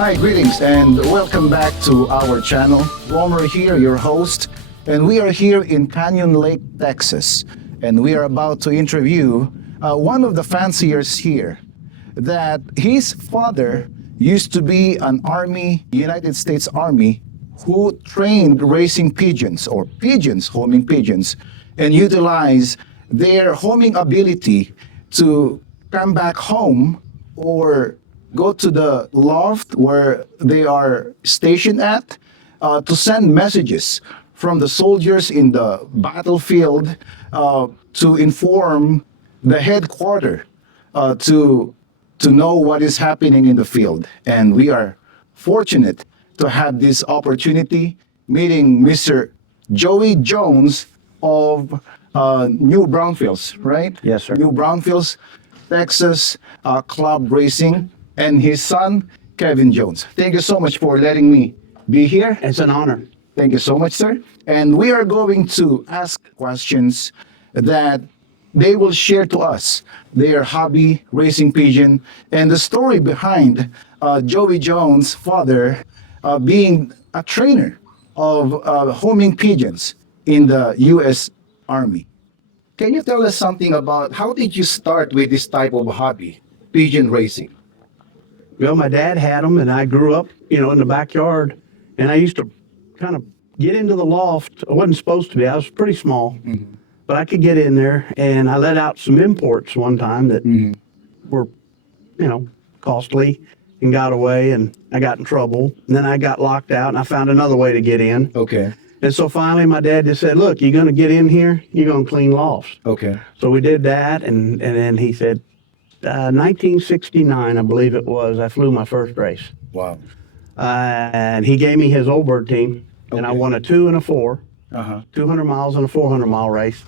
Hi, greetings, and welcome back to our channel. Romer here, your host, and we are here in Canyon Lake, Texas, and we are about to interview one of the fanciers here. That his father used to be an Army, United States Army, who trained racing pigeons or pigeons, homing pigeons, and utilize their homing ability to come back home or go to the loft where they are stationed at to send messages from the soldiers in the battlefield to inform the headquarters to know what is happening in the field. And we are fortunate to have this opportunity meeting Mr. Joey Jones of New Braunfels, right? Yes, sir. New Braunfels, Texas Club Racing, and his son, Kevin Jones. Thank you so much for letting me be here. It's an honor. Thank you so much, sir. And we are going to ask questions that they will share to us their hobby, racing pigeon, and the story behind Joey Jones' father being a trainer of homing pigeons in the U.S. Army. Can you tell us something about how did you start with this type of hobby, pigeon racing? Well, my dad had them, and I grew up, in the backyard, and I used to kind of get into the loft. I wasn't supposed to be. I was pretty small, but I could get in there, and I let out some imports one time that were, costly and got away, and I got in trouble. And then I got locked out, and I found another way to get in. Okay. And so finally, my dad just said, look, you're going to get in here, you're going to clean lofts. Okay. So we did that, and then he said, 1969, I believe it was, I flew my first race. Wow. And he gave me his old bird team, and I won a 2 and a 4, 200 miles and a 400-mile race.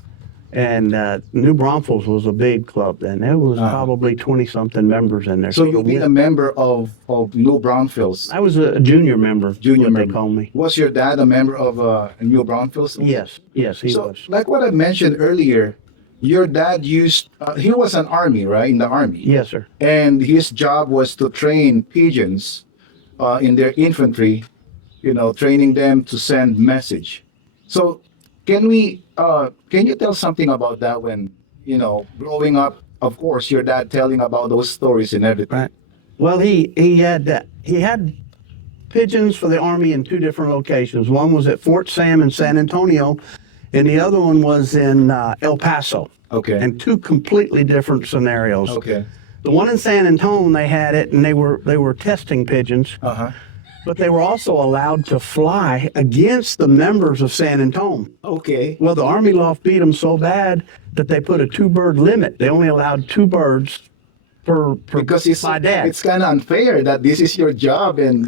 And New Braunfels was a big club then. There was probably 20-something members in there. So you've been a member of New Braunfels? I was a junior member, Junior what member. they called me. Was your dad a member of New Braunfels? Yes, he was. Like what I mentioned earlier, your dad he was an Army, right? In the Army. Yes, sir. And his job was to train pigeons in their infantry, training them to send message. So can you tell something about that when, growing up, of course, your dad telling about those stories and everything. Right. Well, he had pigeons for the Army in 2 different locations. One was at Fort Sam in San Antonio, and the other one was in El Paso. Okay. And 2 completely different scenarios. Okay. The one in San Antonio, they had it, and they were testing pigeons. But they were also allowed to fly against the members of San Antonio. Okay. Well, the Army loft beat them so bad that they put a 2-bird limit. They only allowed 2 birds per Because my dad. it's kind of unfair that this is your job and,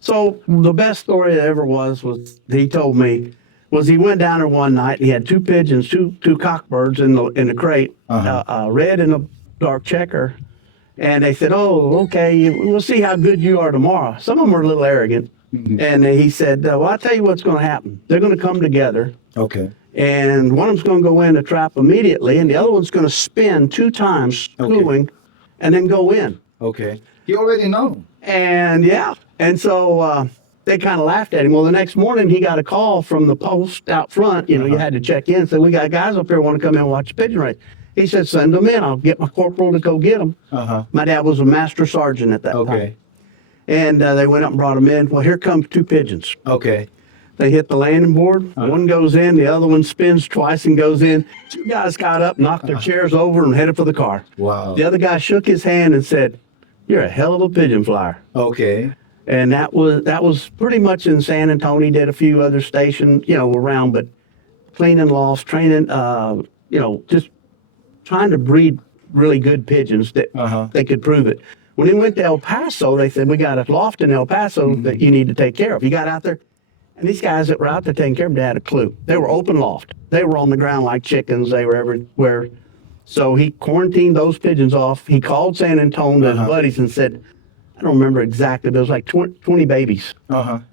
So the best story that ever was he told me was he went down there one night. He had 2 pigeons, two cockbirds in the crate, red and a dark checker. And they said, oh, okay, we'll see how good you are tomorrow. Some of them were a little arrogant. And he said, well, I'll tell you what's going to happen. They're going to come together. Okay. And one of them's going to go in the trap immediately, and the other one's going to spin 2 times, screwing, and then go in. Okay. You already know. And so they kind of laughed at him. Well, the next morning he got a call from the post out front. You had to check in. Said, we got guys up here who want to come in and watch the pigeon race. He said, send them in. I'll get my corporal to go get them. My dad was a master sergeant at that time. And they went up and brought them in. Well, here come 2 pigeons. Okay. They hit the landing board. One goes in, the other one spins twice and goes in. 2 guys got up, knocked their chairs over, and headed for the car. Wow. The other guy shook his hand and said, you're a hell of a pigeon flyer. Okay. And that was pretty much in San Antonio. He did a few other stations, around, but cleaning lofts, training, just trying to breed really good pigeons that they could prove it. When he went to El Paso, they said, we got a loft in El Paso that you need to take care of. He got out there, and these guys that were out there taking care of them, they had a clue. They were open loft. They were on the ground like chickens. They were everywhere. So he quarantined those pigeons off. He called San Antonio to his buddies and said, I don't remember exactly, but it was like 20 babies. And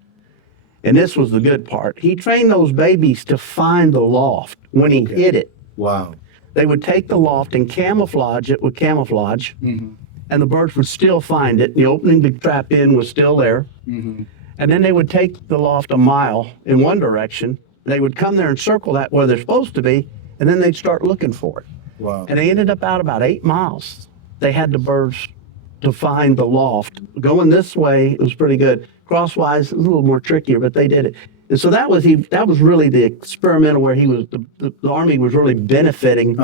this was the good part. He trained those babies to find the loft when he hit it. Wow. They would take the loft and camouflage it with camouflage, and the birds would still find it. The opening to trap in was still there. And then they would take the loft a mile in one direction. They would come there and circle that where they're supposed to be, and then they'd start looking for it. Wow. And they ended up out about 8 miles. They had the birds to find the loft. Going this way, it was pretty good. Crosswise, it was a little more trickier, but they did it. And so that was really the experimental where the Army was really benefiting,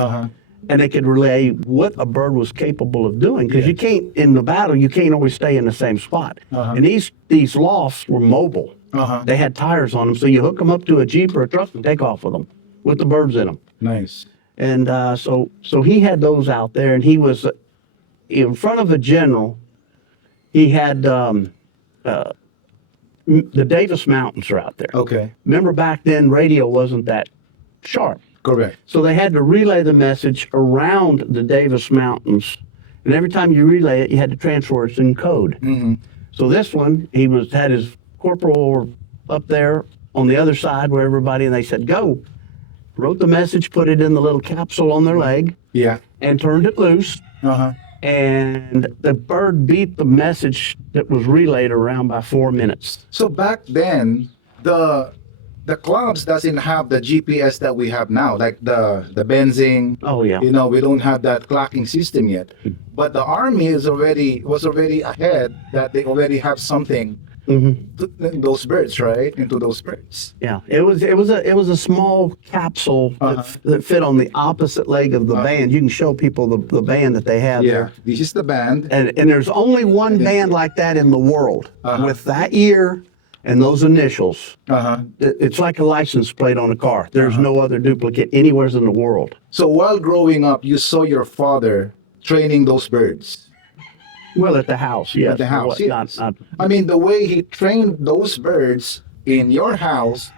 and they could relay what a bird was capable of doing. Because you can't, in the battle, you can't always stay in the same spot. And these lofts were mobile. They had tires on them, so you hook them up to a Jeep or a truck and take off with them, with the birds in them. Nice. And so he had those out there, and he was in front of a general. He had the Davis Mountains are out there. Okay. Remember back then, radio wasn't that sharp. Correct. So they had to relay the message around the Davis Mountains, and every time you relay it, you had to transfer it in code. So this one, he had his corporal up there on the other side where everybody, and they said, go. Wrote the message, put it in the little capsule on their leg, and turned it loose. And the bird beat the message that was relayed around by 4 minutes. So back then, the clubs doesn't have the GPS that we have now, like the benzing. Oh yeah. You know, we don't have that clocking system yet. But the Army was already ahead, that they already have something those birds, right? Into those birds. Yeah, it was a small capsule that fit on the opposite leg of the band. You can show people the band that they have there. This is the band. And there's only one band like that in the world with that year and those initials. It's like a license plate on a car. There's no other duplicate anywhere in the world. So while growing up, you saw your father training those birds. Well, at the house, yes. At the house, yes. Not, I mean, the way he trained those birds in your house,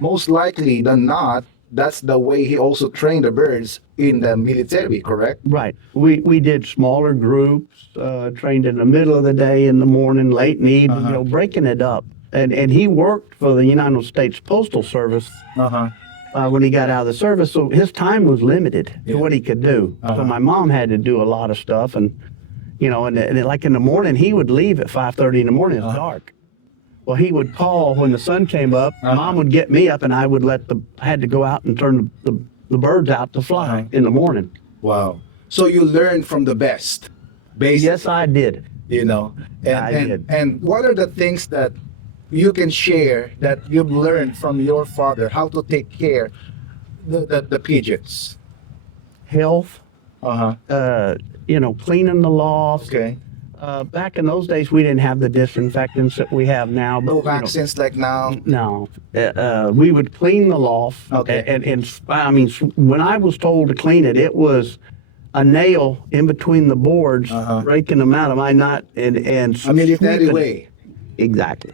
most likely than not, that's the way he also trained the birds in the military, correct? right. We did smaller groups, trained in the middle of the day, in the morning, late in the evening, breaking it up. And he worked for the United States Postal Service when he got out of the service, so his time was limited to what he could do. So my mom had to do a lot of stuff, and like in the morning, he would leave at 5:30 in the morning. It's dark. Well, he would call when the sun came up. Mom would get me up, and I would I had to go out and turn the birds out to fly in the morning. Wow. So you learned from the best, basically. Yes, I did. I did. And what are the things that you can share that you've learned from your father, how to take care the pigeons? Health. Cleaning the lofts. Okay. Back in those days, we didn't have the disinfectants that we have now. But, No vaccines like now? No. We would clean the loft. Okay. And I mean, when I was told to clean it, it was a nail in between the boards, raking them out. Am I not? And A military way. Exactly.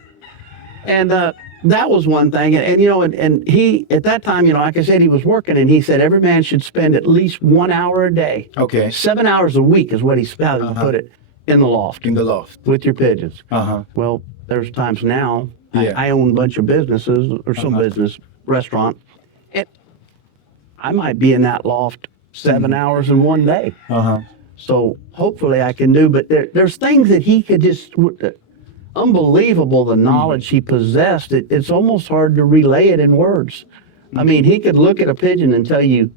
And that was one thing. And he, at that time, like I said, he was working, and he said every man should spend at least 1 hour a day. Okay. 7 hours a week is what he put it in the loft. In the loft. With your pigeons. Uh-huh. Well, there's times now, Yeah. I own a bunch of businesses, or some business, restaurant, and I might be in that loft 7 hours in one day. So hopefully I can do, but there's things that he could just, unbelievable the knowledge he possessed. It's almost hard to relay it in words. I mean, he could look at a pigeon and tell you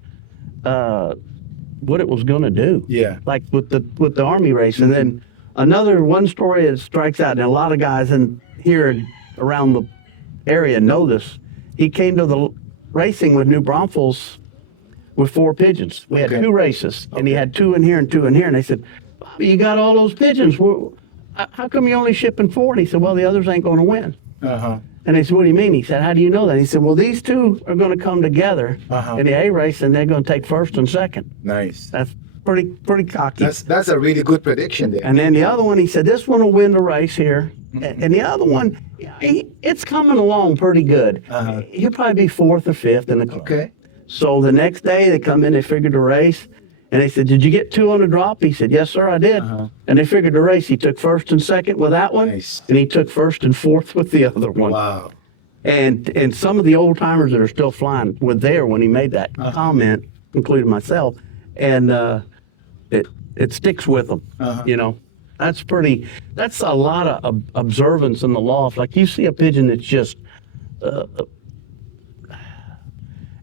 what it was going to do. Yeah. Like with the Army race. And then one story that strikes out, and a lot of guys here around the area know this. He came to the racing with New Braunfels with 4 pigeons. We had 2 races, and he had 2 in here and 2 in here. And they said, Bobby, you got all those pigeons. How come you only shipping 4? And he said, well, the others ain't going to win. And they said, what do you mean? He said, how do you know that? He said, well, these 2 are going to come together in the A race, and they're going to take first and second. Nice. That's pretty cocky. That's a really good prediction there. And then the other one, he said, this one will win the race here. And the other one, it's coming along pretty good. He'll probably be 4th or 5th in the club. Okay. So the next day, they come in, they figured the race. And they said, did you get 2 on the drop? He said, yes, sir, I did. And they figured the race. He took 1st and 2nd with that one. Nice. And he took 1st and 4th with the other one. Wow. And some of the old timers that are still flying were there when he made that comment, including myself. And it sticks with them. You know, that's a lot of observance in the loft. Like you see a pigeon that's just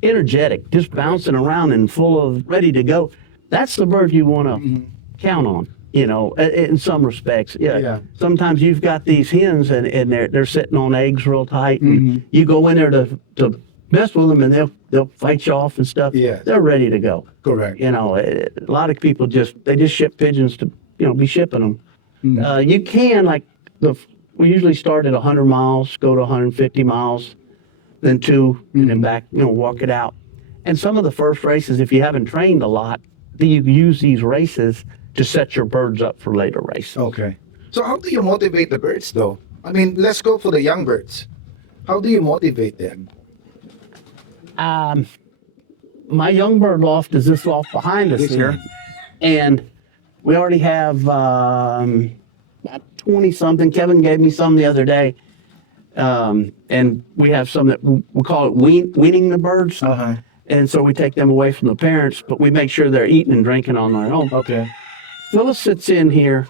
energetic, just bouncing around and full of ready to go. That's the bird you want to count on. You know, in some respects, yeah. Sometimes you've got these hens and they're sitting on eggs real tight, and you go in there to mess with them, and they'll fight you off and stuff. Yeah, they're ready to go. Correct. You know, a lot of people just ship pigeons to be shipping them. You can we usually start at 100 miles, go to 150 miles, then 2, and then back. Walk it out. And some of the first races, if you haven't trained a lot, you use these races to set your birds up for later races. Okay. So how do you motivate the birds, though? I mean, let's go for the young birds. How do you motivate them? My young bird loft is this loft behind us here, and we already have about 20-something. Kevin gave me some the other day, and we have some that we call it weaning the birds. And so we take them away from the parents, but we make sure they're eating and drinking on their own. Okay. Phyllis sits in here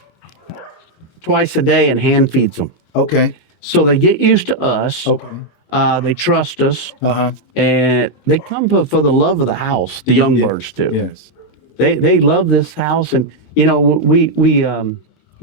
twice a day and hand feeds them. Okay. So they get used to us. Okay. They trust us. And they come for the love of the house, the young birds do. Yes. They love this house, and we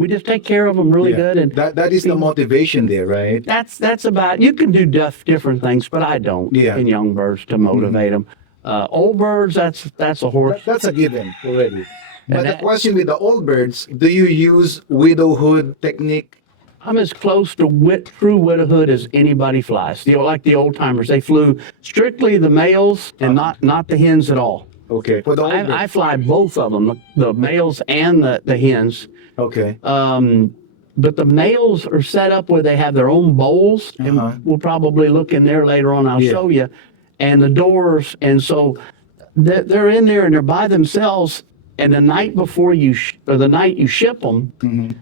just take care of them really good. And that is the motivation there, right? That's about, you can do different things, but I don't in young birds to motivate them. Old birds, that's a horse. That's a given already. But the question with the old birds, do you use widowhood technique? I'm as close to true widowhood as anybody flies. Like the old timers, they flew strictly the males and not the hens at all. Okay. For the old birds. I fly both of them, the males and the hens. Okay. But the males are set up where they have their own bowls, and we'll probably look in there later on. I'll show you, and the doors, and so they're in there and they're by themselves. And the night before the night you ship them,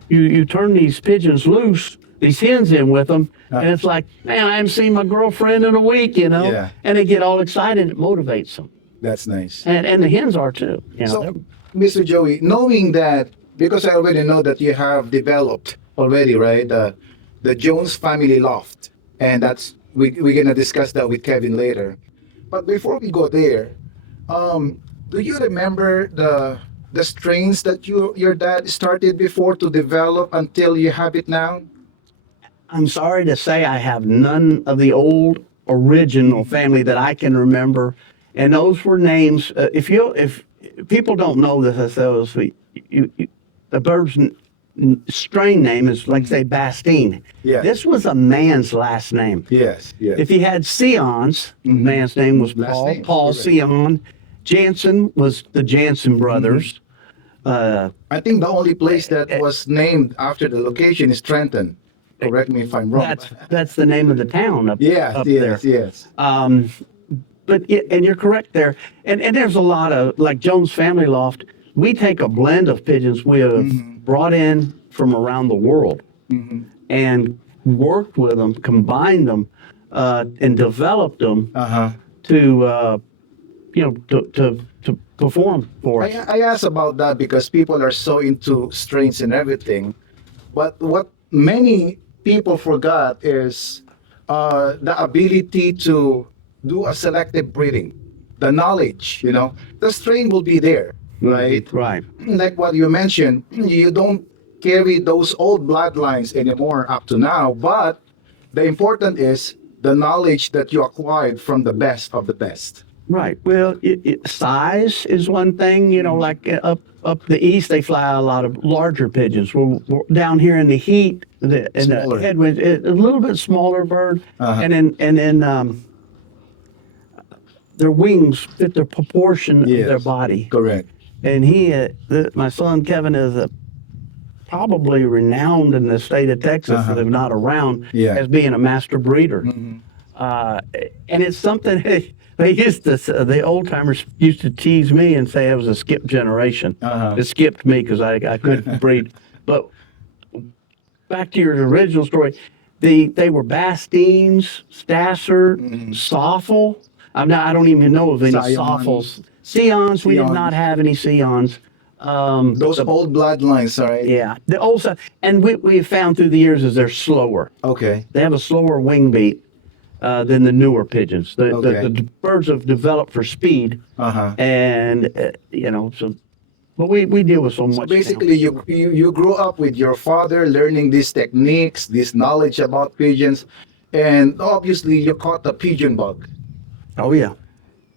you turn these pigeons loose, these hens in with them, and it's like, man, I haven't seen my girlfriend in a week, and they get all excited. It motivates them. That's nice. And the hens are too. So, Mr. Joey, knowing that, because I already know that you have developed already, right, the Jones family loft, and we're gonna discuss that with Kevin later. But before we go there, do you remember the strains that your dad started before to develop until you have it now? I'm sorry to say I have none of the old original family that I can remember, and those were names. If people don't know this, the bird's strain name is, like, say, Bastine. Yeah. This was a man's last name. Yes. If he had Sions, the man's name was Paul Sion. Jansen was the Jansen brothers. I think the only place that was named after the location is Trenton. Correct me if I'm wrong. That's the name of the town up there. Yes. And you're correct there. And there's a lot of, like Jones Family Loft, we take a blend of pigeons we have brought in from around the world and worked with them, combined them, and developed them to perform for us. I ask about that because people are so into strains and everything, but what many people forgot is the ability to do a selective breeding, the knowledge. The strain will be there, right? Right. Like what you mentioned, you don't carry those old bloodlines anymore up to now, but the important is the knowledge that you acquired from the best of the best. Right. Well, size is one thing. Like up the east, they fly a lot of larger pigeons. We're down here in the heat, the headwind, a little bit smaller bird, and then their wings fit the proportion of their body. Correct. And my son Kevin is probably renowned in the state of Texas, if not around, as being a master breeder. And it's something. The old timers used to tease me and say I was a skipped generation. It skipped me because I couldn't breed. But back to your original story, they were Bastines, Stasser, Soffel. I don't even know of any Soffels. Sions, we did not have any Sions. Those old bloodlines, all right? Yeah, the old stuff, and we found through the years is they're slower. Okay. They have a slower wing beat than the newer pigeons. Okay. The birds have developed for speed, Uh-huh. and so. But we deal with so much. So basically, you grew up with your father learning these techniques, this knowledge about pigeons, and obviously you caught the pigeon bug. Now. Oh yeah.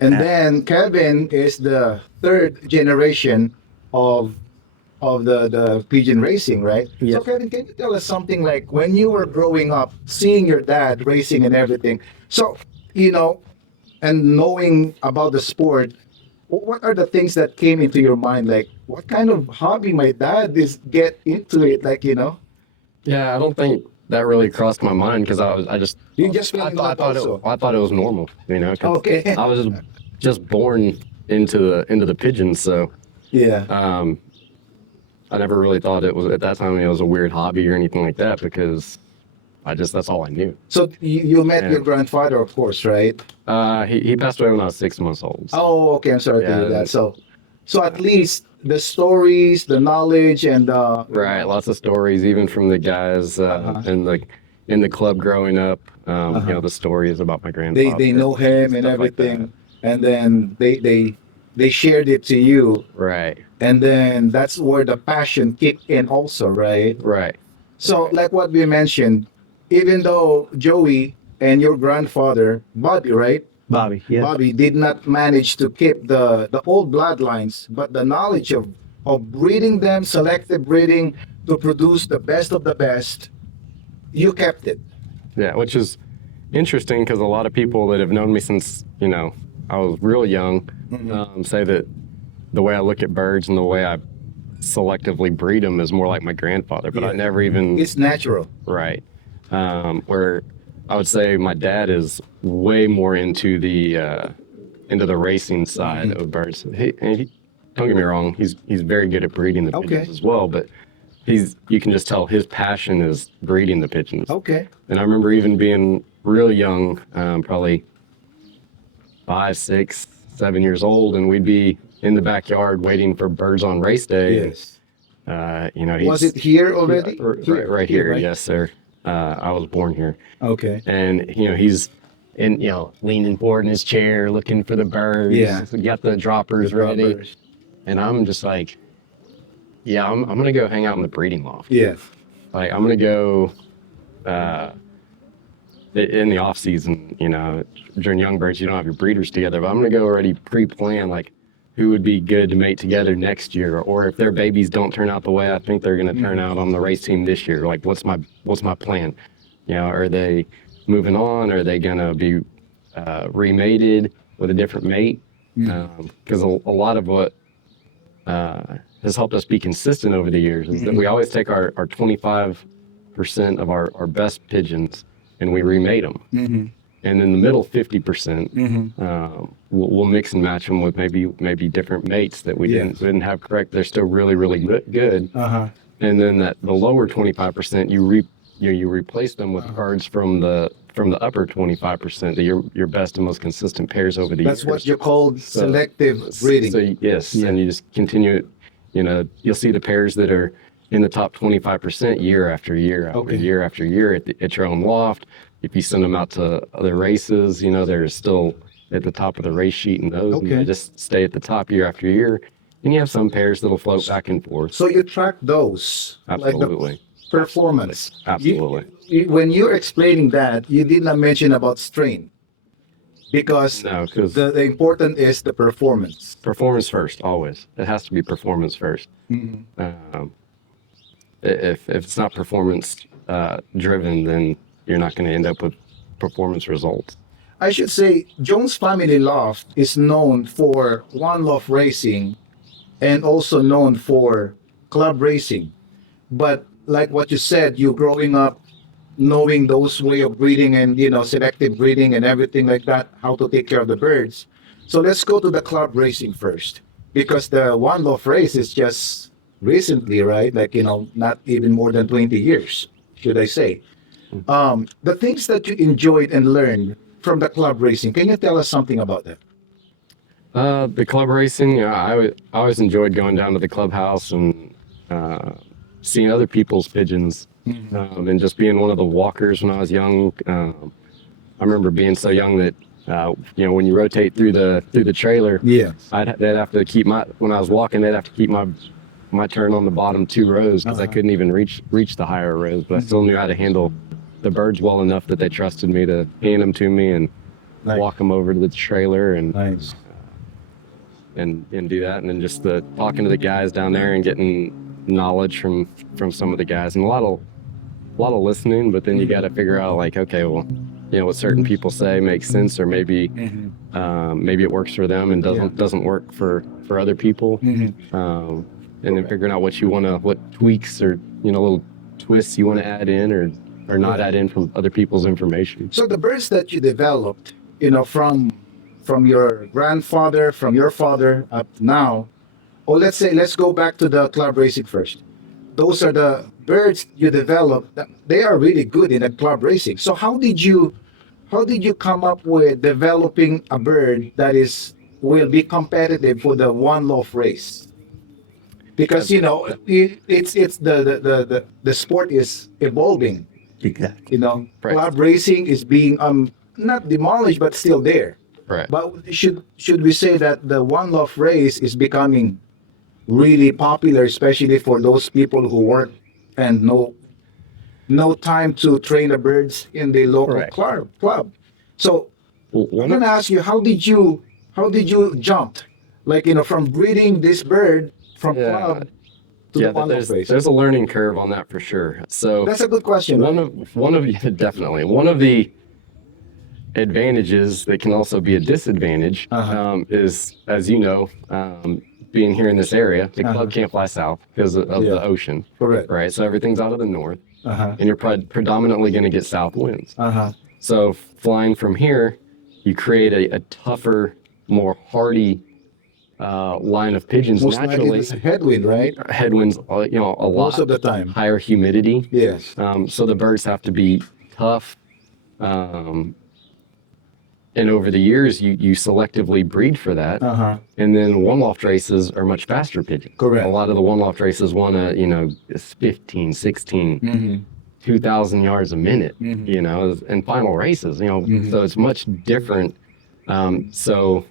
And Yeah. then Kevin is the third generation of the pigeon racing, right? Yes. So Kevin, can you tell us something like when you were growing up, seeing your dad racing and everything? So, and knowing about the sport, what are the things that came into your mind? Like, what kind of hobby my dad is get into it? Like, Yeah, I don't think that really crossed my mind because You just fell in love also. I thought it was normal, 'cause Okay. I was just born into the pigeons, so Yeah. I never really thought it was at that time it was a weird hobby or anything like that because that's all I knew. So you met Yeah. your grandfather, of course, right? He passed away when I was 6 months old. Oh, okay. I'm sorry to Yeah, hear that. So at least the stories, the knowledge, and Right, lots of stories, even from the guys in the club growing up. The stories about my grandfather. they know him and stuff like that. everything, and then they shared it to you, Right, and then that's where the passion kicked in, also, right? right. So, like what we mentioned, even though Joey and your grandfather Bobby, right? Bobby. Yeah. Bobby did not manage to keep the old bloodlines, but the knowledge of breeding them, selective breeding to produce the best of the best, you kept it. Yeah, which is interesting because a lot of people that have known me since I was real young say that the way I look at birds and the way I selectively breed them is more like my grandfather, but I Yeah. never even It's natural. right. Where I would say my dad is way more into the racing side of birds. He don't get me wrong, he's very good at breeding the pigeons Okay. as well, but you can just tell his passion is breeding the pigeons. Okay. And I remember even being real young, probably 5, 6, 7 years old, and we'd be in the backyard waiting for birds on race day. Yes. Was Was it here already? Right here, right? yes, sir. I was born here, Okay. and he's leaning forward in his chair, looking for the birds. Yeah. We got the droppers ready, Robbers. and I'm just like, yeah, I'm gonna go hang out in the breeding loft. Yeah. Like I'm gonna go in the off season, during young birds, you don't have your breeders together, but I'm gonna go already pre-plan like who would be good to mate together next year, or if their babies don't turn out the way I think they're gonna turn out on the race team this year, like what's my plan? Are they moving on? Are they gonna be remated with a different mate? Because a lot of what has helped us be consistent over the years is that we always take our 25% of our best pigeons and we remate them. And in the middle 50%, we'll mix and match them with maybe different mates that we didn't have correct. They're still really, really good. And then the lower 25%, you replace them with birds from the upper 25%, your best and most consistent pairs over the years. That's what you call selective breeding. So yes, and you just continue. You'll see the pairs that are in the top 25% year after year after year after year at your own loft. If you send them out to other races, they're still at the top of the race sheet and those. And they just stay at the top year after year. And you have some pairs that'll float back and forth. So you track those, Absolutely. like the performance. Absolutely. When you're explaining that, you did not mention about strain, because No, because the important is the performance. performance first, always. It has to be performance first. If it's not performance driven, then you're not going to end up with performance results. I should say Jones Family Loft is known for one-loft racing and also known for club racing. But like what you said, you growing up knowing those way of breeding and selective breeding and everything like that, how to take care of the birds. So let's go to the club racing first, because the one-loft race is just recently, right? Like not even more than 20 years, should I say. The things that you enjoyed and learned from the club racing, can you tell us something about that? The club racing, I always enjoyed going down to the clubhouse and seeing other people's pigeons, and just being one of the walkers when I was young. I remember being so young that when you rotate through the trailer, Yes. they'd have to keep when I was walking, they'd have to keep my turn on the bottom 2 rows because I couldn't even reach the higher rows, but I still knew how to handle the birds well enough that they trusted me to hand them to me and walk them over to the trailer and Nice. and do that, and then just talking to the guys down there and getting knowledge from some of the guys, and a lot of listening, but then you got to figure out like, okay, well, what certain people say makes sense, or maybe maybe it works for them and doesn't work for other people, and then figuring out what tweaks or little twists you want to add in or not add in from other people's information. So the birds that you developed, from your grandfather, from your father up now, or let's go back to the club racing first. Those are the birds you developed. They are really good in the club racing. So how did you come up with developing a bird that will be competitive for the one-loft race? Because it's the sport is evolving. Exactly. Right. Club racing is being not demolished but still there. Right. But should we say that the one-loft race is becoming really popular, especially for those people who work and no time to train the birds in the local club. So I'm gonna ask you, how did you jump, from breeding this bird from club to the one-loft race? There's a learning curve on that for sure. So That's a good question. Definitely one of the advantages that can also be a disadvantage is, as being here in this area, the club can't fly south because of the ocean. Correct. Right. So everything's out of the north, and you're predominantly going to get south winds. So flying from here, you create a tougher, more hardy line of pigeons. Most naturally. likely it's a headwind, right? Headwinds, a lot. Most of the time. Higher humidity. Yes. So the birds have to be tough. And over the years, you selectively breed for that. And then one-loft races are much faster pigeons. Correct. A lot of the one-loft races want to, 15, 16, 2,000 yards a minute, and final races, so it's much different. So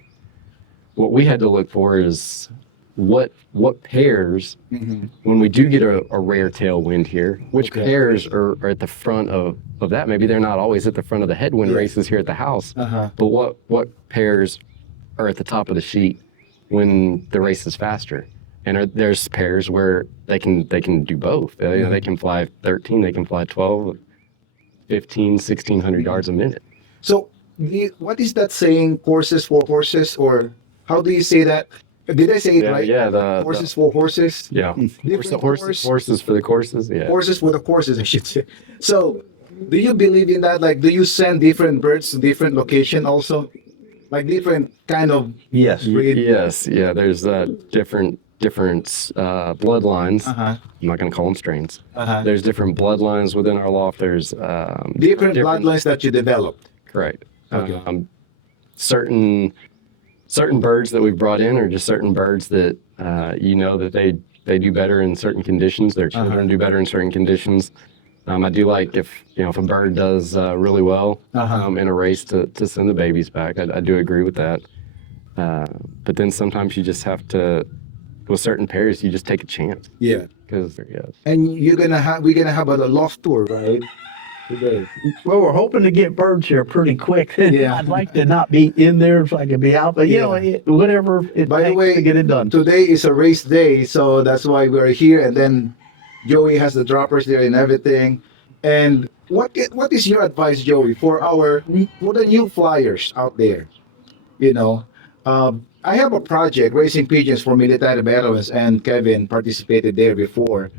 what we had to look for is what pairs, when we do get a rare tailwind here, which pairs are at the front of that. Maybe they're not always at the front of the headwind races here at the house, but what pairs are at the top of the sheet when the race is faster? And there's pairs where they can do both. They can fly 13, they can fly 12, 15, 1,600 yards a minute. So what is that saying, horses for horses, or how do you say that? Did I say it right? Yeah, horses for horses. Yeah, horses for the courses. Yeah, horses for the courses, I should say. So, do you believe in that? Like, do you send different birds to different location also, like different kind of breed? Yes, yeah. There's different bloodlines. I'm not going to call them strains. There's different bloodlines within our loft. There's different bloodlines that you developed. Correct. Okay. Certain birds that we've brought in are just certain birds that that they do better in certain conditions. Their children do better in certain conditions. I do like if a bird does really well in a race to send the babies back. I do agree with that. But then sometimes you just have to, with certain pairs, you just take a chance. Yeah. Because And we're gonna have a loft tour, right? Today. Well, we're hoping to get birds here pretty quick. Yeah. I'd like to not be in there so I can be out, but whatever it By the takes way, to get it done. Today is a race day, so that's why we're here. And then Joey has the droppers there and everything. And what is your advice, Joey, for the new flyers out there? I have a project, Raising Pigeons for Military Veterans, and Kevin participated there before.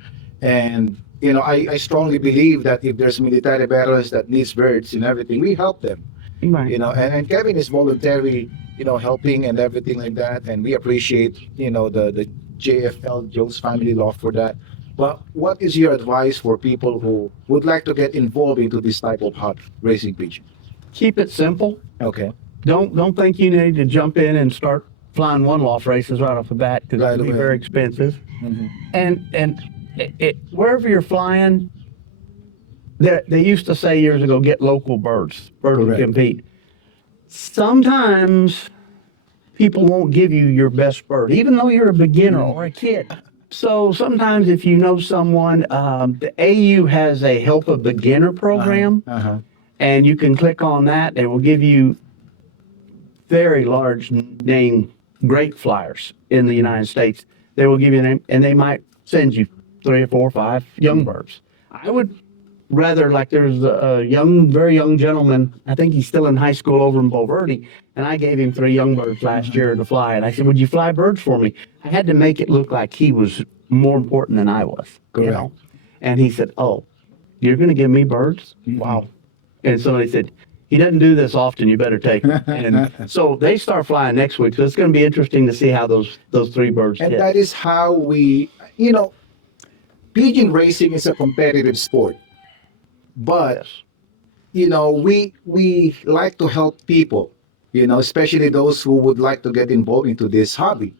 And I strongly believe that if there's military veterans that needs birds and everything, we help them. Right. And Kevin is voluntary, helping and everything like that. And we appreciate, the JFL, Joe's Family Law, for that. But what is your advice for people who would like to get involved into this type of hobby, raising pigeons? Keep it simple. Okay. Don't think you need to jump in and start flying one-loft races right off the bat because Right it can be away. very expensive. And wherever you're flying, they used to say years ago, get local birds who Correct. compete. Sometimes people won't give you your best bird, even though you're a beginner or a kid. So sometimes if you know someone, the AU has a help a beginner program, and you can click on that. It will give you very large name great flyers in the United States. They will give you a name, and they might send you 3 or 4 or 5 young birds. I would rather, like there's a very young gentleman, I think he's still in high school over in Bulverde, and I gave him 3 young birds last year to fly. And I said, would you fly birds for me? I had to make it look like he was more important than I was, you know? And he said, oh, you're going to give me birds? Wow. And so they said, he doesn't do this often, you better take him. And so they start flying next week. So it's going to be interesting to see how those 3 birds And hit. that is how we, pigeon racing is a competitive sport. But, we like to help people, especially those who would like to get involved into this hobby.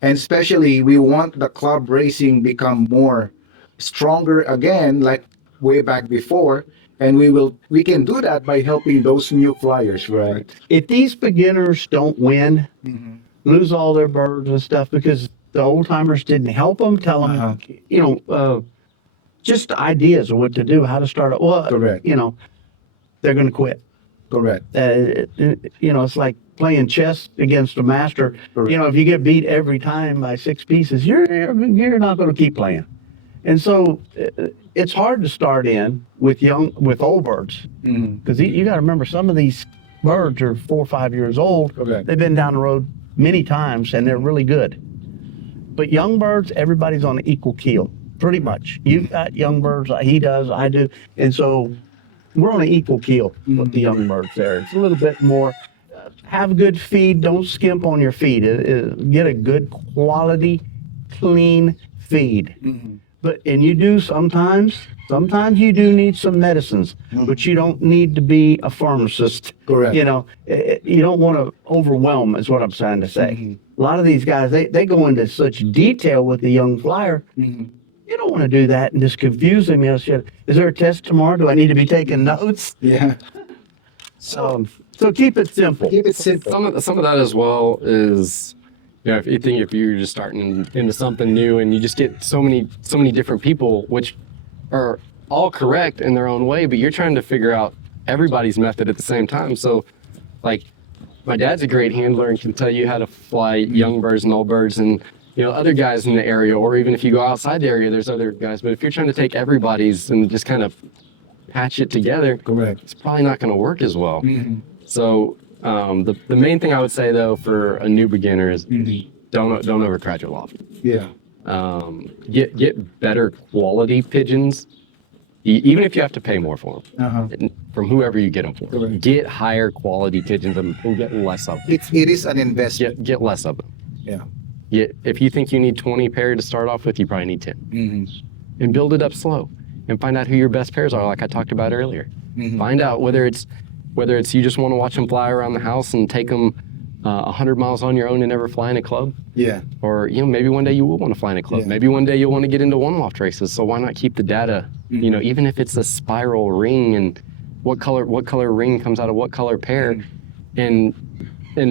And especially we want the club racing become more stronger again, like way back before. And we can do that by helping those new flyers, right? If these beginners don't win, lose all their birds and stuff because the old timers didn't help them, tell them, just ideas of what to do, how to start it. Well, Correct. They're going to quit. Correct. It's like playing chess against a master. Correct. If you get beat every time by 6 pieces, you're not going to keep playing. And so it's hard to start in with old birds because you got to remember some of these birds are 4 or 5 years old. Correct. They've been down the road many times and they're really good. But young birds, everybody's on an equal keel, pretty much. You've got young birds, he does, I do, and so we're on an equal keel with the young birds there. It's a little bit more. Have good feed. Don't skimp on your feed. Get a good quality, clean feed. And you do sometimes you do need some medicines, but you don't need to be a pharmacist. Correct. You don't want to overwhelm, is what I'm trying to say. A lot of these guys, they go into such detail with the young flyer. You don't want to do that and just confuse them. Is there a test tomorrow? Do I need to be taking notes? Yeah. So keep it simple. Keep it simple. Some of that as well is, if you're just starting into something new and you just get so many different people, which are all correct in their own way, but you're trying to figure out everybody's method at the same time. So, like, my dad's a great handler and can tell you how to fly young birds and old birds and other guys in the area, or even if you go outside the area, there's other guys. But if you're trying to take everybody's and just kind of patch it together, Correct. it's probably not going to work as well. So the main thing I would say though for a new beginner is don't overcrowd your loft. Yeah. Get better quality pigeons, even if you have to pay more for them from whoever you get them for. Correct. Get higher quality pigeons and get less of them. It is an investment. Get less of them. Yeah. If you think you need 20 pair to start off with, you probably need 10. And build it up slow and find out who your best pairs are, like I talked about earlier. Find out whether it's you just want to watch them fly around the house and take them 100 miles on your own and never fly in a club. Yeah. Or maybe one day you will want to fly in a club. Yeah. Maybe one day you'll want to get into one-loft races. So why not keep the data? Even if it's a spiral ring and what color ring comes out of what color pair, and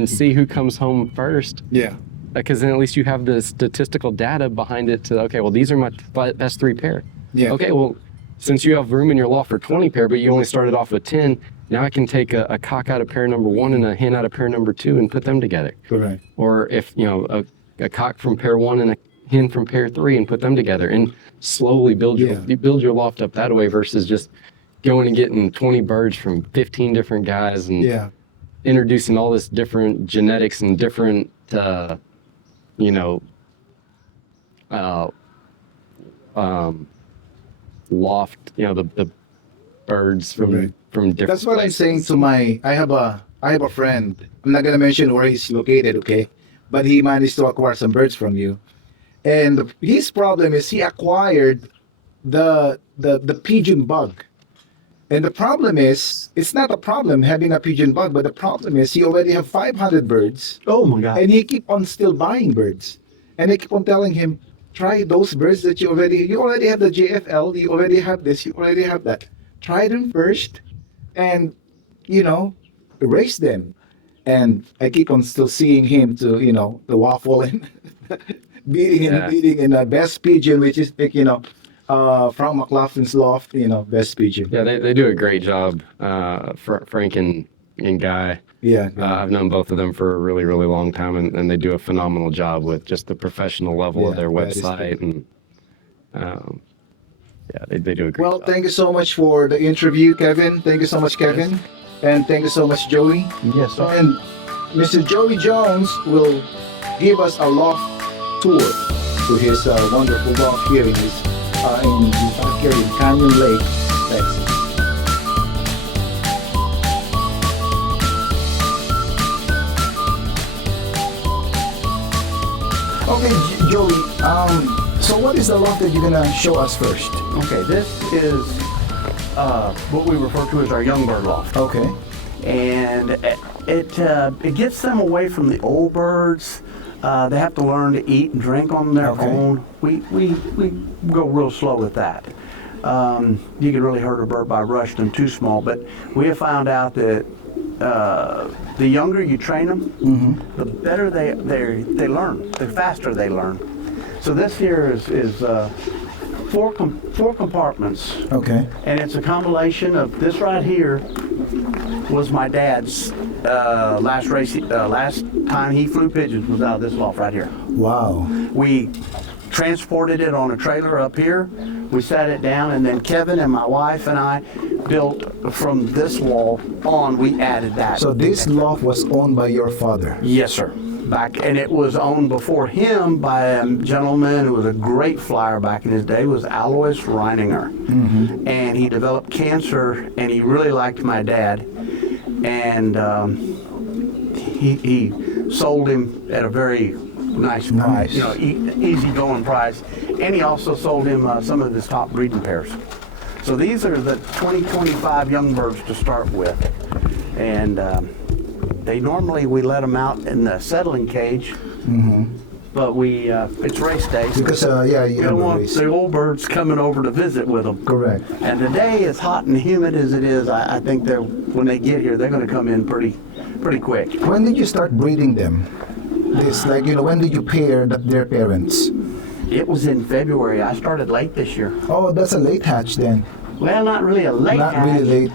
see who comes home first. Yeah. Because then at least you have the statistical data behind it to, okay, well, these are my best 3 pair. Yeah. Okay, well, since you have room in your loft for 20 pair, but you only started off with 10, now I can take a cock out of pair number 1 and a hen out of pair number 2 and put them together. Correct. Or if, a cock from pair 1 and a hen from pair 3 and put them together and slowly build your loft up that way versus just going and getting 20 birds from 15 different guys and introducing all this different genetics and different loft, the birds from different That's what places. I'm saying to I have a friend. I'm not gonna mention where he's located, okay? But he managed to acquire some birds from you. And his problem is he acquired the pigeon bug. And the problem is, it's not a problem having a pigeon bug, but the problem is you already have 500 birds, Oh my God. and he keep on still buying birds. And I keep on telling him, try those birds that you already have the JFL, you already have this, you already have that. Try them first, and erase them. And I keep on still seeing him to the waffle and beating in the best pigeon, which is from McLaughlin's loft, best pigeon. Yeah, they do a great job, Frank and Guy. Yeah. I've known both of them for a really, really long time, and they do a phenomenal job with just the professional level of their that is website. And they do a great Well, job. thank you so much for the interview, Kevin. Thank you so much, Kevin. And thank you so much, Joey. Yes, sir. And Mr. Joey Jones will give us a loft tour to his wonderful loft here in his here in Canyon Lake, Texas. Okay, Joey. So what is the loft that you're gonna show us first? Okay, this is what we refer to as our young bird loft. Okay. And it gets them away from the old birds. They have to learn to eat and drink on their Okay. own. We go real slow with that. You can really hurt a bird by rushing them too small. But we have found out that the younger you train them, the better they learn, the faster they learn. So this here is four compartments. Okay. And it's a combination of this right here was my dad's last time he flew pigeons was out of this loft right here. Wow. We transported it on a trailer up here. We sat it down, and then Kevin and my wife and I built from this wall on. We added that. So this loft was owned by your father. Yes, sir. And it was owned before him by a gentleman who was a great flyer back in his day, was Alois Reininger. And he developed cancer, and he really liked my dad. And he sold him at a very nice price, easy going price. And he also sold him some of his top breeding pairs. So these are the 2025 young birds to start with. And we let them out in the settling cage, but it's race day. Because We don't want the old birds coming over to visit with them. Correct. And the day, as hot and humid as it is, I think when they get here, they're going to come in pretty quick. When did you start breeding them? When did you pair their parents? It was in February. I started late this year. Oh, that's a late hatch then. Well, not really a late Not hatch. really late.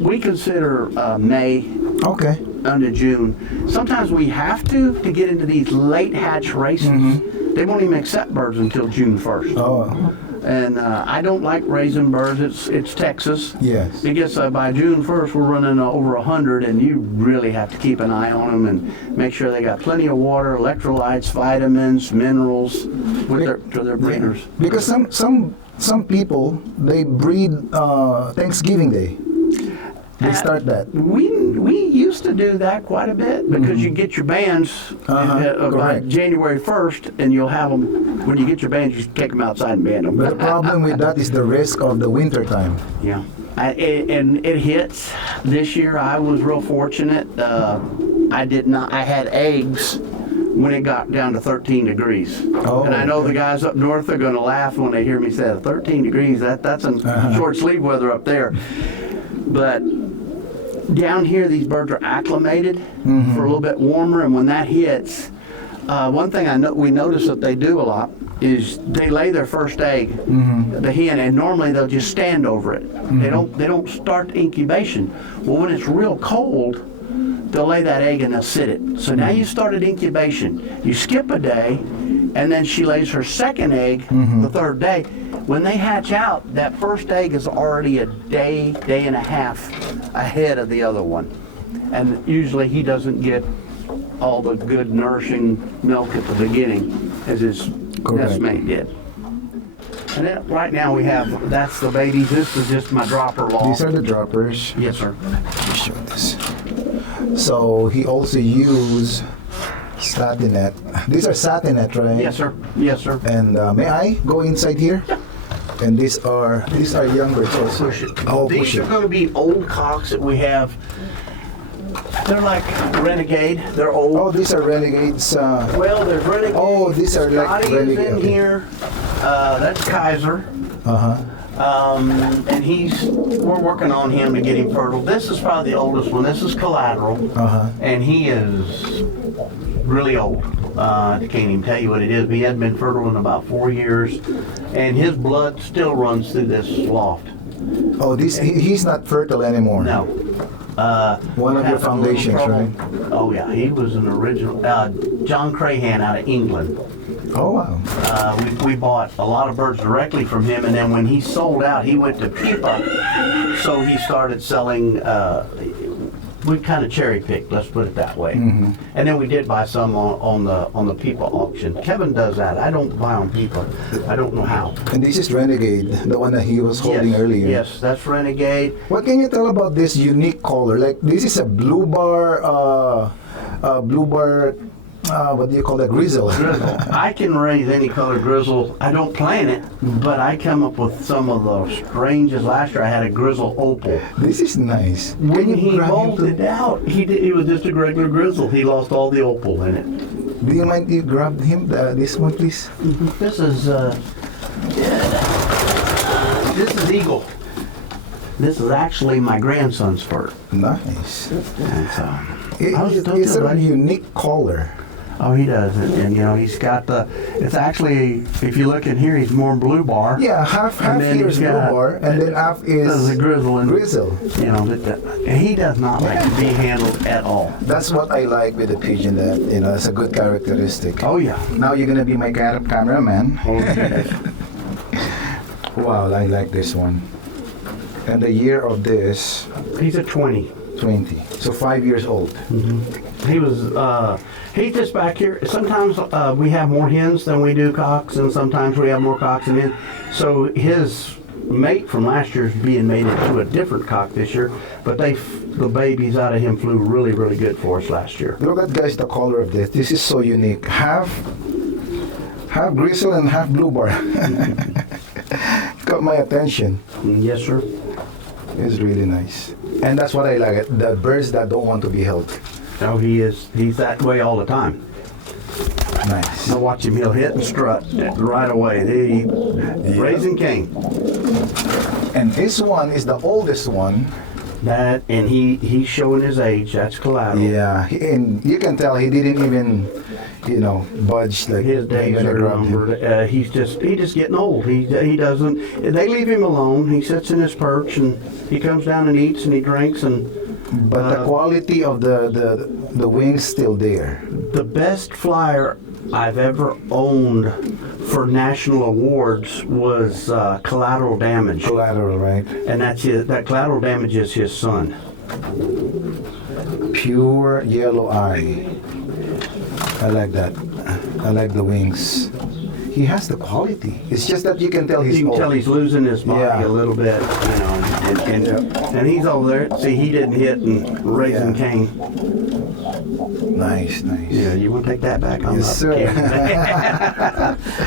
We consider May Okay. into June. Sometimes we have to get into these late hatch races. They won't even accept birds until June 1st. Oh, And I don't like raising birds. It's Texas. yes. I guess by June 1st we're running over 100, and you really have to keep an eye on them and make sure they got plenty of water, electrolytes, vitamins, minerals to their breeders. Because some people, they breed Thanksgiving Day. They start that. We used to do that quite a bit because you get your bands by correct. January 1st, and you'll have them, when you get your bands, you take them outside and band them. But the problem with that is the risk of the winter time. Yeah, and it hits. This year I was real fortunate. I had eggs when it got down to 13 degrees. Oh, and I know okay. the guys up north are going to laugh when they hear me say 13 degrees. That's in short sleeve weather up there. But down here, these birds are acclimated for a little bit warmer, and when that hits, one thing we notice that they do a lot is they lay their first egg, the hen, and normally they'll just stand over it. They don't start incubation. Well, when it's real cold, they'll lay that egg and they'll sit it. So now you started incubation. You skip a day, and then she lays her second egg the third day. When they hatch out, that first egg is already a day and a half ahead of the other one. And usually he doesn't get all the good nourishing milk at the beginning as his nestmate did. And then right now that's the babies. This is just my dropper loft. These are the droppers. Yes, sir. Let me show this. So he also used satinet. These are satinet, right? Yes, sir. Yes, sir. And may I go inside here? And these are young birds also. Oh, These push are it. going to be old cocks that we have. They're like Renegade. They're old. Oh, these are renegades. Well, there's Renegade. Oh, these are like Scotty Renegade, is in okay. here. That's Kaiser. Uh-huh. And we're working on him to get him fertile. This is probably the oldest one. This is Collateral. Uh-huh. And he is really old. I can't even tell you what it is, but he hasn't been fertile in about 4 years. And his blood still runs through this loft. Oh, he's not fertile anymore. No. One of your Having a little foundations, trouble. right? Oh, yeah. He was an original. John Crahan out of England. Oh, wow. We bought a lot of birds directly from him, and then when he sold out, he went to Pipa, so he started selling. We kind of cherry picked, let's put it that way. Mm-hmm. And then we did buy some on the Pipa auction. Kevin does that. I don't buy on Pipa. I don't know how. And this is Renegade, the one that he was holding earlier. Yes, that's Renegade. What can you tell about this unique color? Like, this is a blue bar, what do you call that? Grizzle. Grizzle. I can raise any color grizzle. I don't plan it, but I come up with some of the strangest. Last year I had a grizzle opal. This is nice. When he grab him molded out, he was just a regular grizzle. He lost all the opal in it. Do you mind if you grab him, this one, please? This is Eagle. This is actually my grandson's fur. Nice. And It's a unique color. Oh, he does, and you know he's got the. It's actually, if you look in here, he's more blue bar. Yeah, half then here is he's blue got- bar, and then half is The grizzle and grizzle. You know, and he does not like to be handled at all. That's what I like with the pigeon. That it's a good characteristic. Oh yeah. Now you're gonna be my cameraman. Okay. Wow, I like this one. And the year of this, He's a 20. 20. So 5 years old. He was. He's just back here. Sometimes we have more hens than we do cocks, and sometimes we have more cocks than hens. So his mate from last year is being made into a different cock this year, but the babies out of him flew really, really good for us last year. Look at guys the color of this. This is so unique. Half grizzle and half blue bar. Got my attention. Yes, sir. It's really nice. And that's what I like. The birds that don't want to be held. Oh, he is. He's that way all the time. Nice. Now watch him. He'll hit and strut right away. Raising King. And this one is the oldest one. That and he's showing his age. That's Collateral. Yeah, and you can tell he didn't even, budge like His days when I are grabbed him. numbered. He's just getting old. He doesn't. They leave him alone. He sits in his perch and he comes down and eats and he drinks and. But the quality of the wings still there. The best flyer I've ever owned for national awards was Collateral Damage, Collateral, right? and that Collateral Damage is his son. Pure yellow eye. I like that. I like the wings. He has the quality. It's just that you can tell he's You can old. tell he's losing his body Yeah. a little bit, and he's over there. See, he didn't hit and Raising King. Nice. Yeah, you want to take that back? Yes, sir.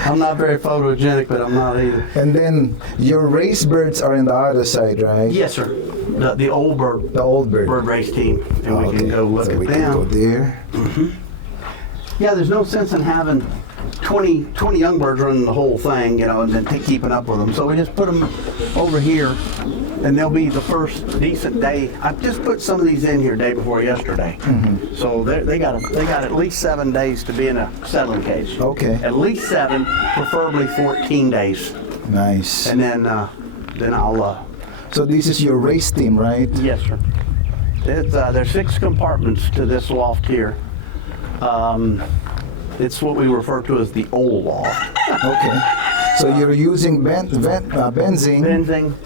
I'm not very photogenic, but I'm not either. And then your race birds are in the other side, right? Yes, sir. The old bird The old bird. race team, and we Okay. can go look So at we them. can go there. Yeah, there's no sense in having 20 young birds running the whole thing, and then keeping up with them. So we just put them over here, and they'll be the first decent day. I just put some of these in here day before yesterday. So they got at least 7 days to be in a settling cage. Okay. At least 7, preferably 14 days, Nice. and then I'll. So this is your race team, right? Yes, sir. There's 6 compartments to this loft here. It's what we refer to as the old loft. Okay. So you're using benzene. Benzing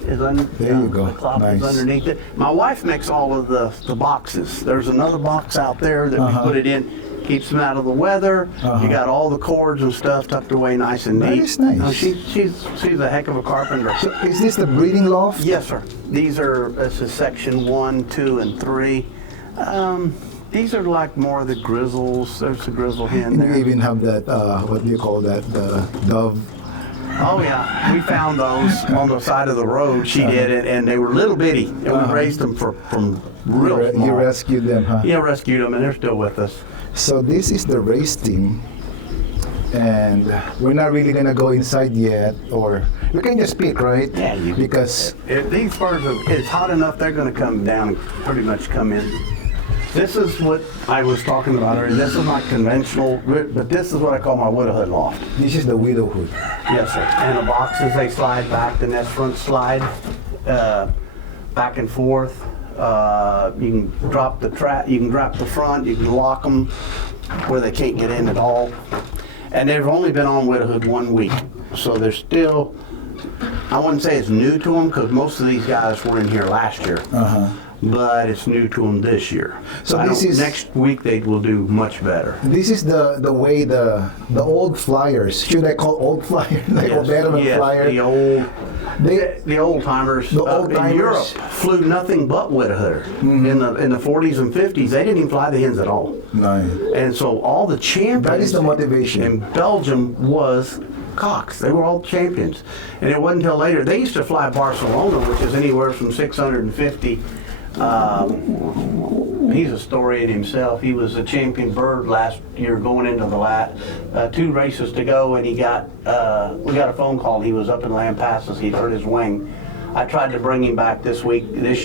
is There you go. The cloth Nice. is underneath it. My wife makes all of the boxes. There's another box out there that we put it in. Keeps them out of the weather. You got all the cords and stuff tucked away nice and neat. That is nice. No, she's a heck of a carpenter. So is this the breeding loft? Yes, sir. This is section 1, 2, and 3. These are like more of the grizzles. There's a grizzle hen And you there. even have that, what do you call that, the dove Oh yeah, we found those on the side of the road. She did, and they were little bitty, and we raised them from real small. You rescued them, huh? Yeah, rescued them, and they're still with us. So this is the race team, and we're not really gonna go inside yet, or we can just pick, right? Yeah, you because if these birds it's hot enough, they're going to come down and pretty much come in. This is what I was talking about earlier. This is not conventional, but this is what I call my widowhood loft. this is the widowhood. Yes, sir. And the boxes, they slide back, the nest front slide back and forth. You can drop the trap, you can drop the front, you can lock them where they can't get in at all. And they've only been on widowhood 1 week, so they're still, I wouldn't say it's new to them because most of these guys were in here last year. But it's new to them this year. So this is next week they will do much better. This is the way the old flyers. Should I call old flyer like a veteran flyer? The old timers. The old timers in Europe flew nothing but widowhooder. In the 40s and 50s. They didn't even fly the hens at all. Nice. And so all the champions. That is the motivation. In Belgium was cocks. They were all champions. And it wasn't until later. They used to fly Barcelona, which is anywhere from 650. He's a story in himself. He was a champion bird last year going into the last 2 races to go, and we got a phone call. He was up in Land Passes. He'd hurt his wing. I tried to bring him back this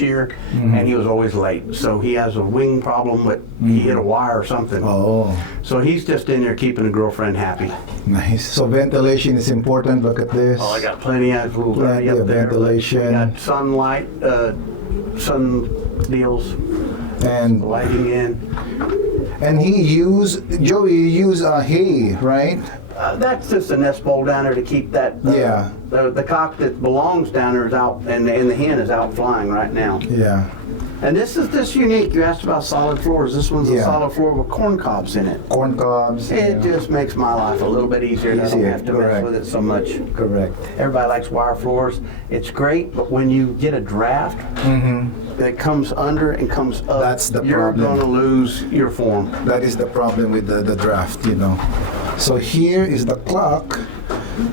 year, and he was always late. So he has a wing problem, but he hit a wire or something. Oh. So he's just in there keeping the girlfriend happy. Nice. So ventilation is important. Look at this. Oh, I got plenty of Plenty of ventilation. We got sunlight, sun deals, and lighting in. And Joey used hay, right? That's just a nest bowl down there to keep that. The cock that belongs down there is out, and the hen is out flying right now. Yeah. And this is just unique. You asked about solid floors. This one's a solid floor with corn cobs in it. Corn cobs. It just makes my life a little bit easier. I don't have to mess with it so much. Correct. Everybody likes wire floors. It's great, but when you get a draft that comes under and comes up, that's the you're problem. going to lose your form. That is the problem with the draft, So here is the clock,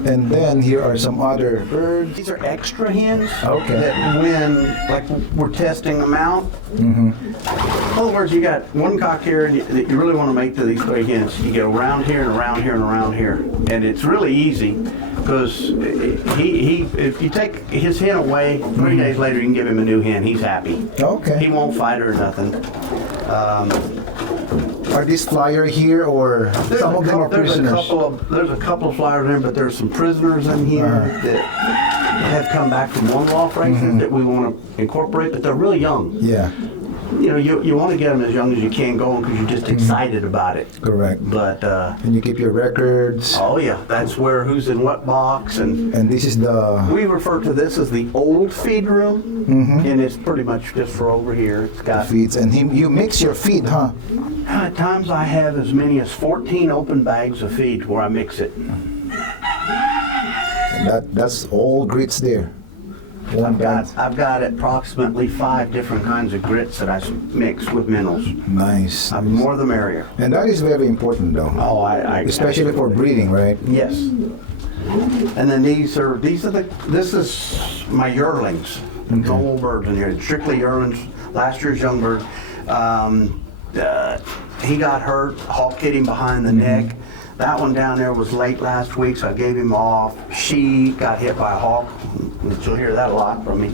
and then here are some other birds. These are extra hens. Okay. That when we're testing them out. In other words, you got one cock here that you really want to make to these 3 hens. You go around here and around here and around here, and it's really easy because if you take his hen away, 3 days later you can give him a new hen. He's happy. Okay. He won't fight her or nothing. Are these flyer here, or some of them are prisoners? There's a couple of flyers in, but there's some prisoners in here that have come back from one-loft races that we want to incorporate, but they're really young. Yeah. You want to get them as young as you can going because you're just excited about it. Correct. But and you keep your records. Oh yeah, that's where who's in what box, and this is we refer to this as the old feed room, and it's pretty much just for over here. It's got feeds, and you mix your feed, huh? At times I have as many as 14 open bags of feed where I mix it. And that's all grits there. I've got approximately 5 different kinds of grits that I mix with minnows. Nice. More the merrier. And that is very important, though. Oh, especially for breeding, right? Yes. And then this is my yearlings. No old birds in here. Strictly yearlings. Last year's young bird. He got hurt. Hawk hit him behind the neck. That one down there was late last week, so I gave him off. She got hit by a hawk. You'll hear that a lot from me.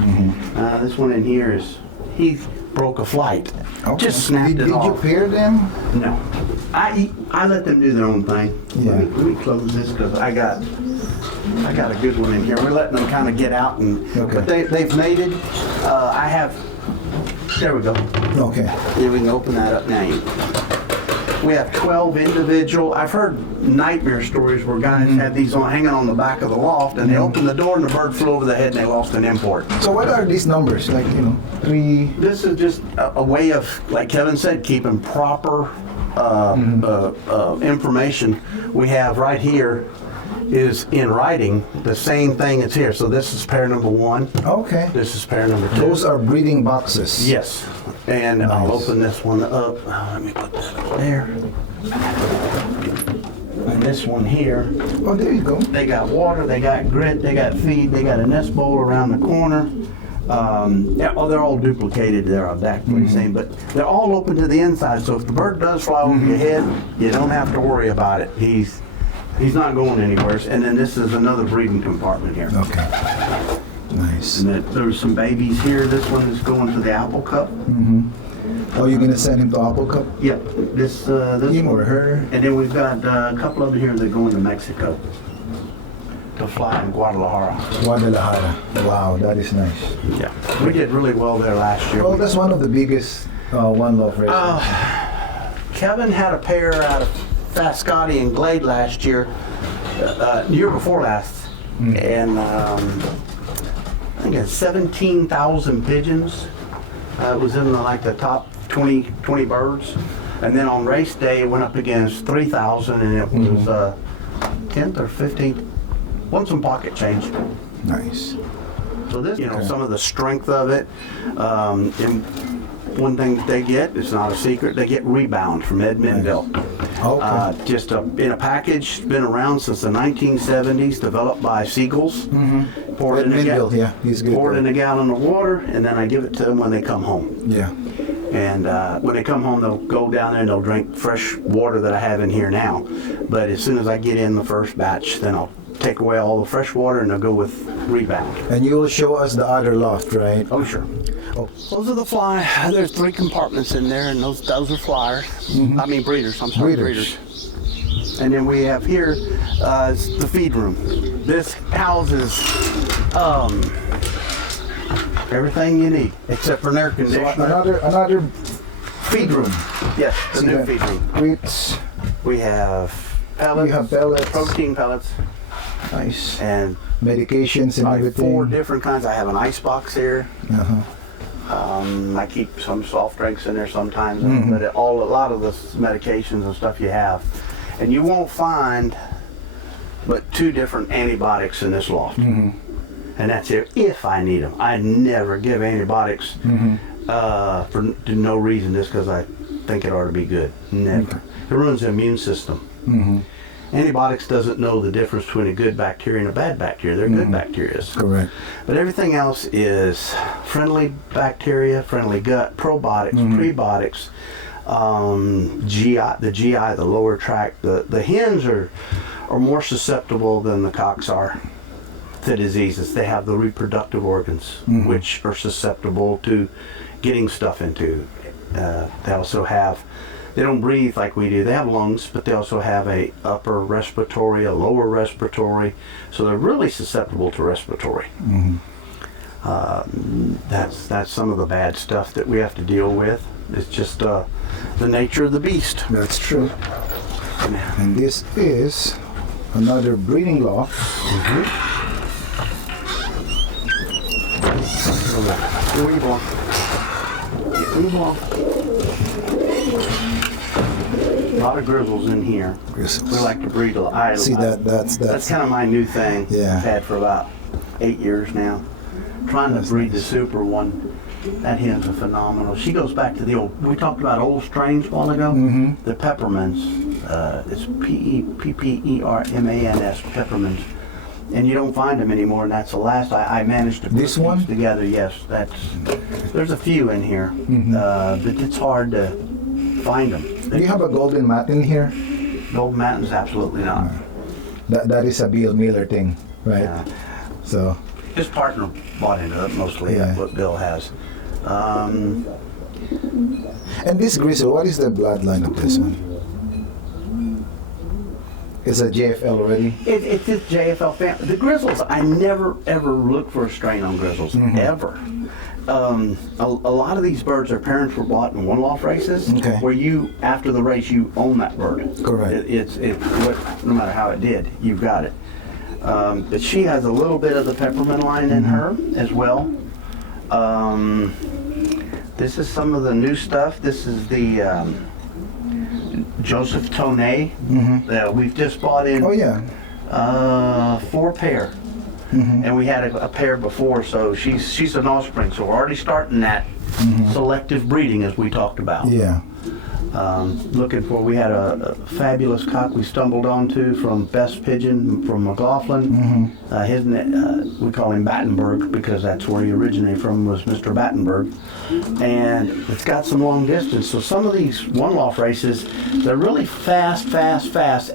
This one in here he broke a flight. Okay. Just snapped it off. Did you pair them? No. I let them do their own thing. Yeah. Let me close this because I got a good one in here. We're letting them kind of get out, but they've mated. There we go. Okay. Yeah, we can open that up now. We have 12 individual. I've heard nightmare stories where guys had these hanging on the back of the loft, and they opened the door and the bird flew over the head and they lost an import. So what are these numbers? 3? This is just a way of, like Kevin said, keeping proper information. We have right here is in writing the same thing that's here. So this is pair number 1. Okay. This is pair number 2. Those are breeding boxes. Yes. And I'll open this one up. Let me put that up there. And this one here, Oh, there you go. they got water, they got grit, they got feed, they got a nest bowl around the corner. Yeah, oh, they're all duplicated there on that same, but they're all open to the inside. So if the bird does fly over your head, you don't have to worry about it. He's not going anywhere. And then this is another breeding compartment here. Okay. Nice. And then there's some babies here. This one is going to the apple cup. Oh, you're gonna send him to Apple Cup? Yep, this Him one. or her? And then we've got a couple of them here that go into Mexico to fly in Guadalajara. Guadalajara. Wow, that is nice. Yeah, we did really well there last year. Well, that's one of the biggest one-loft races. Kevin had a pair out of Frascati and Glade last year, year before last, and I think it's 17,000 pigeons. It was in like the top 20 birds, and then on race day it went up against 3,000, and it was 10th or 15th. Won some pocket change. Nice. So this, some of the strength of it. And one thing that they get, it's not a secret, they get Rebound from Ed Minville. Okay. Just in a package, been around since the 1970s, developed by Seagulls. Pour it Ed in a Minville, yeah, he's good. Pour it in a gallon of water, and then I give it to them when they come home. Yeah. And when they come home, they'll go down there and they'll drink fresh water that I have in here now. But as soon as I get in the first batch, then I'll take away all the fresh water and I'll go with Rebound. And you will show us the other loft, right? Oh, sure. Oh. Those are the fly. There's 3 compartments in there, and those are flyers. I mean breeders. I'm sorry, breeders. And then we have here is the feed room. This houses everything you need except for an air conditioner. Another feed room. Yes, the See new that? feed room. Grits. We have pellets. We have pellets. Protein pellets. Nice. And medications and like everything. 4 different kinds. I have an ice box here. I keep some soft drinks in there sometimes, but a lot of the medications and stuff you have. And you won't find but 2 different antibiotics in this loft. And that's it if I need them. I never give antibiotics for no reason, just because I think it ought to be good. Never. It ruins the immune system. Antibiotics doesn't know the difference between a good bacteria and a bad bacteria. They're good bacteria. Correct. But everything else is friendly bacteria, friendly gut, probiotics, prebiotics, GI, the lower tract. The hens are more susceptible than the cocks are to diseases. They have the reproductive organs, which are susceptible to getting stuff into. They also have, they don't breathe like we do. They have lungs, but they also have a upper respiratory, a lower respiratory. So they're really susceptible to respiratory. That's some of the bad stuff that we have to deal with. It's just the nature of the beast. That's true. And this is another breeding loft. A lot of grizzles in here. Grizzles. We like to breed a lot. See that's kind of my new thing. Yeah. I've had for about 8 years now. Trying to breed the super one. That hen's a phenomenal. She goes back to the old. We talked about old strains a while ago. The peppermins. It's Peppermans. Peppermins. And you don't find them anymore, and that's the last I managed to put This one? these together. Yes, there's a few in here, but it's hard to find them. Do you have a golden mat in here? Gold Mountains, absolutely not. That is a Bill Miller thing, right? Yeah. So His partner bought into it mostly. Yeah. That's what Bill has. and this grizzle, what is the bloodline of this one? It's a JFL already? It's just JFL family. The grizzles, I never ever look for a strain on grizzles, ever. A lot of these birds, their parents were bought in one-loft races, Okay. where you, after the race, you own that bird. Correct. No matter how it did, you've got it. But she has a little bit of the peppermint line in her as well. This is some of the new stuff. This is the Joseph Tonnet. We've just bought in Oh yeah. 4 pair. And we had a pair before, so she's an offspring. So we're already starting that selective breeding as we talked about. Yeah. Looking for, we had a fabulous cock we stumbled onto from Best Pigeon from McLaughlin. We call him Battenberg because that's where he originated from, was Mr. Battenberg. And it's got some long distance. So some of these one-loft races, they're really fast,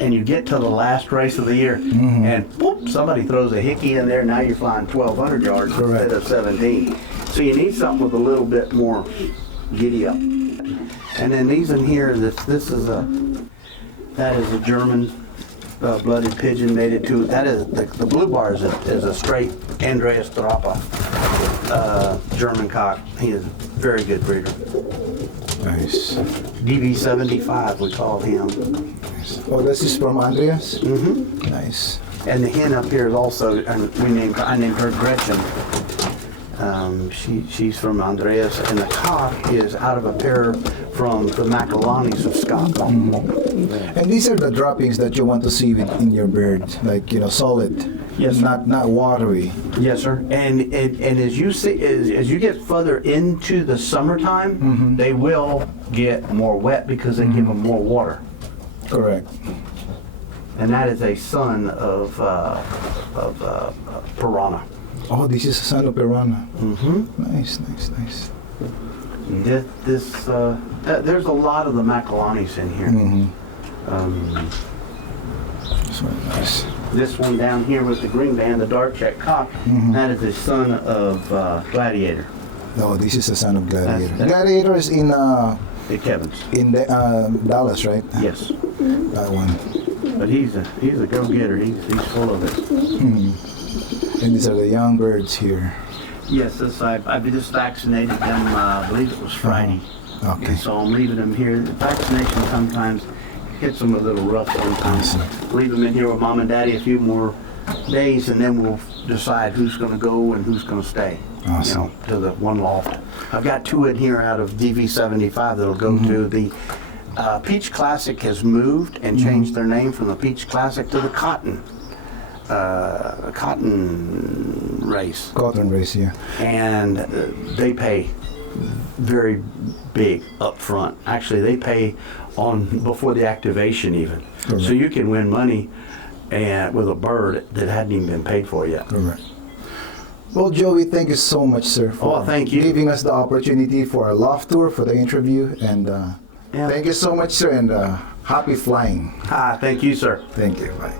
and you get to the last race of the year, and boop, somebody throws a hickey in there, now you're flying 1,200 yards instead of 17. So you need something with a little bit more giddy up. And then these in here, that is a German blooded pigeon, made it to, that is, the blue bar is a straight Andreas Drapa German cock. He is a very good breeder. Nice. DV75 we call him. Nice. Oh, this is from Andreas? Nice. And the hen up here is also, and I named her Gretchen. She's from Andreas, and the cock is out of a pair from the Macalanis of Scotland. And these are the droppings that you want to see in your bird, like, solid. Yes, not watery. Yes, sir. And as you see, as you get further into the summertime, they will get more wet because they give them more water. Correct. And that is a son of Piranha. Oh, this is a son of Piranha. Nice. There's a lot of the Macalanis in here. That's very nice. This one down here with the green band, the dark check cock, that is a son of Gladiator. No, this is the son of Gladiator. That's- Gladiator is in Kevin's. in the, Dallas, right? Yes, That one. but he's a go-getter. He's full of it. And these are the young birds here. Yes, I just vaccinated them. I believe it was Friday. Okay. And so I'm leaving them here. The vaccination sometimes hits them a little rough sometimes. Leave them in here with mom and daddy a few more days, and then we'll decide who's going to go and who's going to stay. Awesome. To the one loft. I've got 2 in here out of DV75 that'll go to the Peach Classic. Has moved and changed their name from the Peach Classic to the Cotton race. Cotton race, yeah. And they pay very big up front. Actually, they pay on before the activation even. Correct. So you can win money with a bird that hadn't even been paid for yet. Correct. Well, Joey, thank you so much, sir, for thank you. giving us the opportunity for a loft tour, for the interview, and Yeah. thank you so much, sir, and happy flying. Thank you, sir. Thank you. Bye.